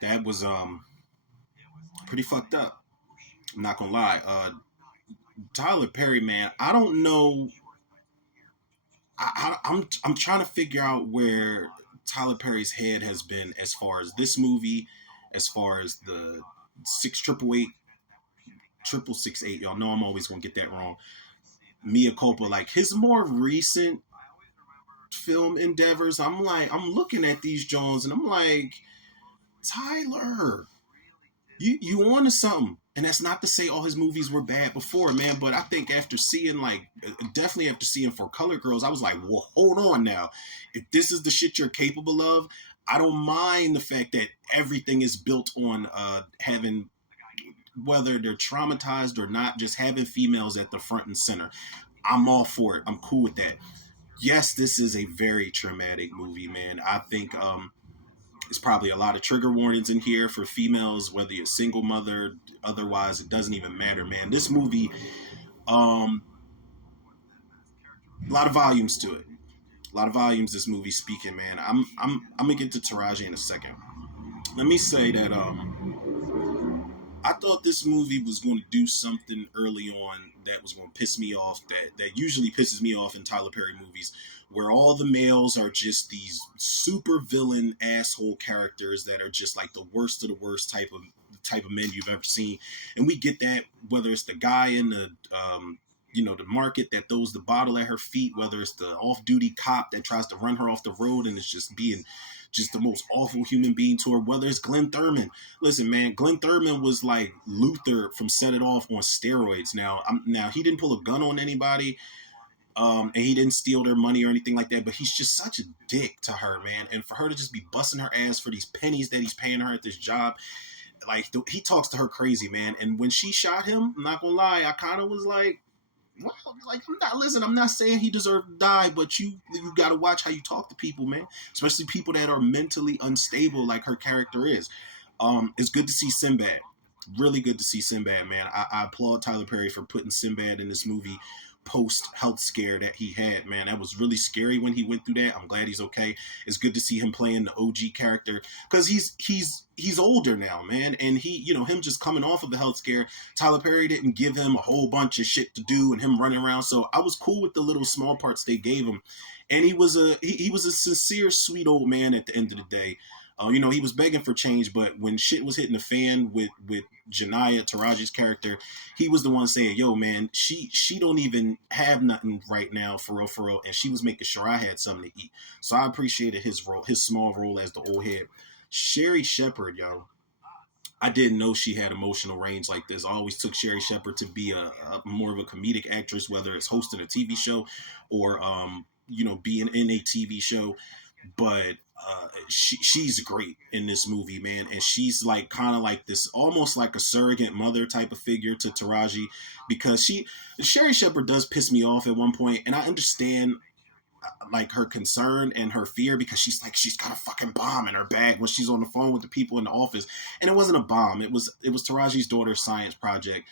That was pretty fucked up. I'm not gonna lie. Tyler Perry, man, I don't know. I'm trying to figure out where Tyler Perry's head has been as far as this movie, as far as the 688 688. Y'all know I'm always gonna get that wrong. Mia culpa, like his more recent film endeavors. I'm looking at these Jones and I'm like, Tyler, you on to something. And that's not to say all his movies were bad before, man. But I think after seeing definitely after seeing For Color Girls, I was like, well, hold on now. If this is the shit you're capable of, I don't mind the fact that everything is built on having, whether they're traumatized or not, just having females at the front and center. I'm all for it. I'm cool with that. Yes, this is a very traumatic movie, man. I think there's probably a lot of trigger warnings in here for females, whether you're a single mother, otherwise it doesn't even matter, man. This movie, um, a lot of volumes to it. A lot of volumes this movie speaking, man. I'm gonna get to Taraji in a second. Let me say that I thought this movie was going to do something early on that was going to piss me off. That usually pisses me off in Tyler Perry movies, where all the males are just these super villain asshole characters that are just like the worst of the worst type of men you've ever seen, and we get that whether it's the guy in the the market that throws the bottle at her feet, whether it's the off-duty cop that tries to run her off the road and is just being just the most awful human being to her, whether it's Glenn Thurman. Listen, man, Glenn Thurman was like Luther from Set It Off on steroids. Now he didn't pull a gun on anybody, and he didn't steal their money or anything like that. But he's just such a dick to her, man. And for her to just be busting her ass for these pennies that he's paying her at this job, like he talks to her crazy, man. And when she shot him, I'm not gonna lie, I kind of was like, well, like I'm not saying he deserved to die, but you got to watch how you talk to people, man. Especially people that are mentally unstable, like her character is. It's good to see Sinbad. Really good to see Sinbad, man. I applaud Tyler Perry for putting Sinbad in this movie post health scare that he had, man. That was really scary when he went through that. I'm glad he's okay. It's good to see him playing the OG character because he's older now, man. And him just coming off of the health scare, Tyler Perry didn't give him a whole bunch of shit to do and him running around. So I was cool with the little small parts they gave him. And he was a sincere, sweet old man at the end of the day. He was begging for change, but when shit was hitting the fan with Janiyah Taraji's character, he was the one saying, "Yo, man, she don't even have nothing right now, for real," and she was making sure I had something to eat. So I appreciated his role, his small role as the old head. Sherry Shepherd, yo, I didn't know she had emotional range like this. I always took Sherry Shepherd to be a more of a comedic actress, whether it's hosting a TV show or being in a TV show. But she's great in this movie, man, and she's like kind of like this, almost like a surrogate mother type of figure to Taraji, because Sherry Shepherd does piss me off at one point, and I understand like her concern and her fear because she's got a fucking bomb in her bag when she's on the phone with the people in the office, and it wasn't a bomb. It was Taraji's daughter's science project,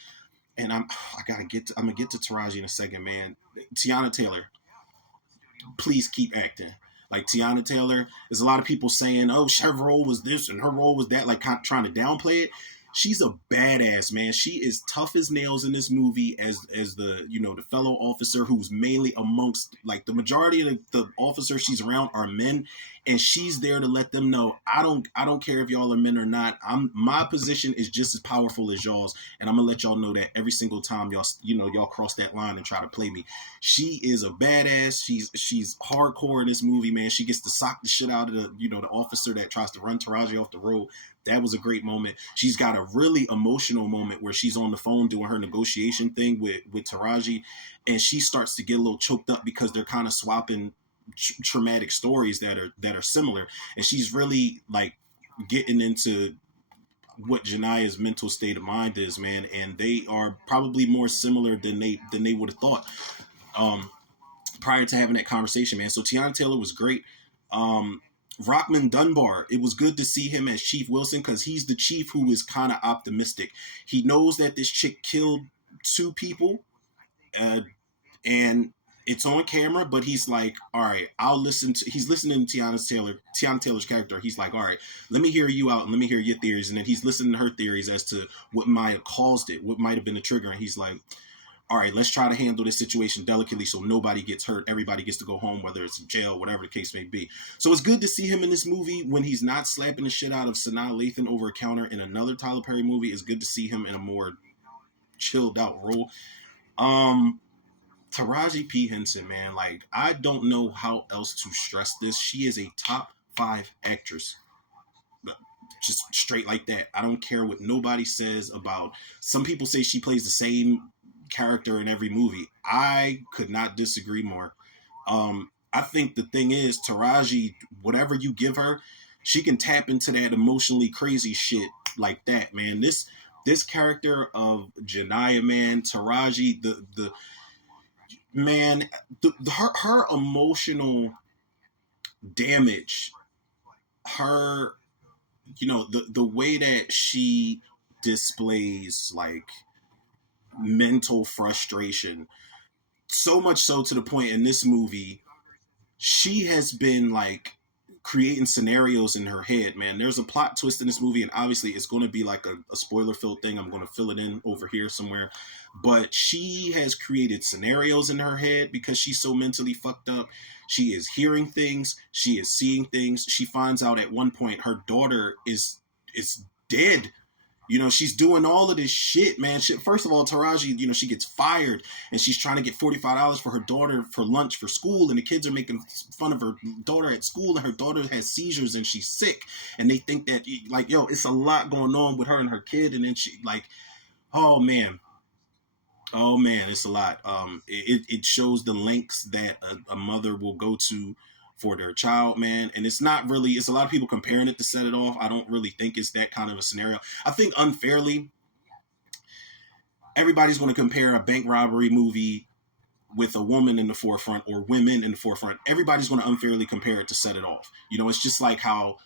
and I'm gonna get to Taraji in a second, man. Tiana Taylor, please keep acting. Like Tiana Taylor, there's a lot of people saying, "Oh, her role was this and her role was that," like trying to downplay it. She's a badass, man. She is tough as nails in this movie as the fellow officer who's mainly amongst like the majority of the officers she's around are men, and she's there to let them know I don't care if y'all are men or not. My position is just as powerful as y'all's, and I'm gonna let y'all know that every single time y'all cross that line and try to play me. She is a badass. She's hardcore in this movie, man. She gets to sock the shit out of the officer that tries to run Taraji off the road. That was a great moment. She's got a really emotional moment where she's on the phone doing her negotiation thing with Taraji, and she starts to get a little choked up because they're kind of swapping traumatic stories that are similar, and she's really like getting into what Janiyah's mental state of mind is, man, and they are probably more similar than they would have thought. Prior to having that conversation, man. So Tiana Taylor was great. Rockman Dunbar, it was good to see him as Chief Wilson because he's the chief who is kind of optimistic. He knows that this chick killed two people, and it's on camera, but he's like, all right, I'll listen to. He's listening to Tiana Taylor's character. He's like, all right, let me hear you out and let me hear your theories, and then he's listening to her theories as to what might have caused it, what might have been the trigger, and he's like, all right, let's try to handle this situation delicately so nobody gets hurt. Everybody gets to go home, whether it's jail, whatever the case may be. So it's good to see him in this movie when he's not slapping the shit out of Sanaa Lathan over a counter in another Tyler Perry movie. It's good to see him in a more chilled out role. Um, Taraji P. Henson, man, like, I don't know how else to stress this. She is a top 5 actress. Just straight like that. I don't care what nobody says about. Some people say she plays the same character in every movie. I could not disagree more. I think the thing is, Taraji, whatever you give her, she can tap into that emotionally crazy shit like that, man. This character of Janiyah, man, Taraji, the man, her emotional damage, her, the way that she displays like mental frustration, so much so to the point in this movie she has been like creating scenarios in her head, man. There's a plot twist in this movie, and obviously it's going to be like a spoiler filled thing. I'm going to fill it in over here somewhere, but she has created scenarios in her head because she's so mentally fucked up. She is hearing things, she is seeing things. She finds out at one point her daughter is dead. She's doing all of this shit, man. First of all, Taraji, she gets fired and she's trying to get $45 for her daughter for lunch for school. And the kids are making fun of her daughter at school, and her daughter has seizures and she's sick. And they think that, like, yo, it's a lot going on with her and her kid. And then she, like, oh man. Oh man, it's a lot. It shows the lengths that a mother will go to for their child, man. And it's not really, it's a lot of people comparing it to Set It Off. I don't really think it's that kind of a scenario. I think unfairly, everybody's going to compare a bank robbery movie with a woman in the forefront or women in the forefront. Everybody's going to unfairly compare it to Set It Off. It's just like how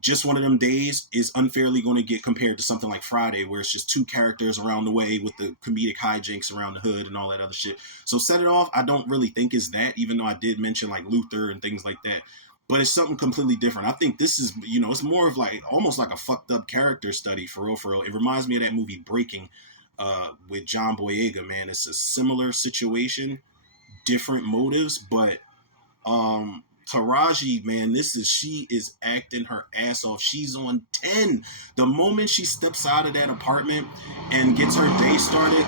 Just One of Them Days is unfairly going to get compared to something like Friday, where it's just two characters around the way with the comedic hijinks around the hood and all that other shit. So Set It Off, I don't really think is that, even though I did mention like Luther and things like that. But it's something completely different. I think this is, it's more of like, almost like a fucked up character study, for real, for real. It reminds me of that movie Breaking with John Boyega, man. It's a similar situation, different motives, but Taraji, man, she is acting her ass off. She's on 10. The moment she steps out of that apartment and gets her day started,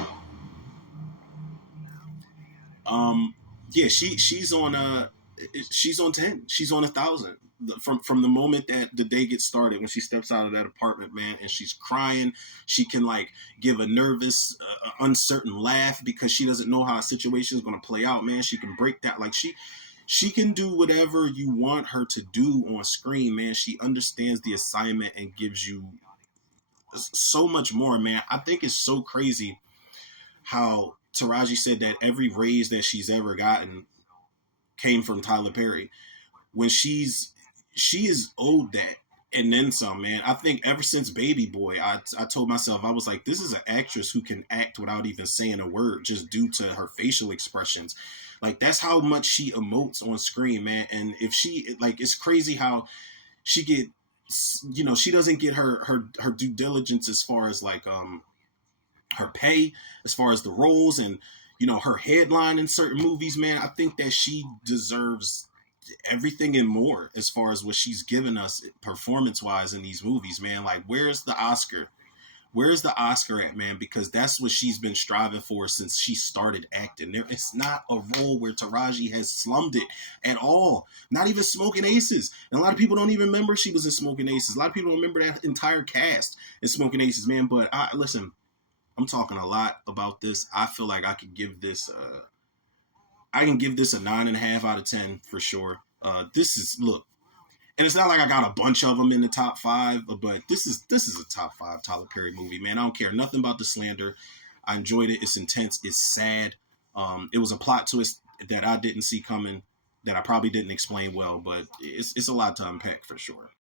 um, yeah, she's on 10. She's on 1,000. From the moment that the day gets started, when she steps out of that apartment, man, and she's crying, she can like give a nervous, uncertain laugh because she doesn't know how a situation is going to play out, man. She can break that, like she can do whatever you want her to do on screen, man. She understands the assignment and gives you so much more, man. I think it's so crazy how Taraji said that every raise that she's ever gotten came from Tyler Perry. When she is owed that and then some, man. I think ever since Baby Boy, I told myself, I was like, this is an actress who can act without even saying a word, just due to her facial expressions. Like, that's how much she emotes on screen, man. And if she, like, it's crazy how she get, she doesn't get her due diligence as far as like her pay, as far as the roles, and her headline in certain movies, man. I think that she deserves everything and more as far as what she's given us performance wise in these movies, man. Like, where's the Oscar? Where's the Oscar at, man? Because that's what she's been striving for since she started acting. There is not a role where Taraji has slummed it at all. Not even Smoking Aces. And a lot of people don't even remember she was in Smoking Aces. A lot of people don't remember that entire cast in Smoking Aces, man. But listen, I'm talking a lot about this. I feel like I can give this a 9.5 out of 10 for sure. This is, look, and it's not like I got a bunch of them in the top 5, but this is a top 5 Tyler Perry movie, man. I don't care nothing about the slander. I enjoyed it. It's intense. It's sad. It was a plot twist that I didn't see coming, that I probably didn't explain well, but it's a lot to unpack for sure.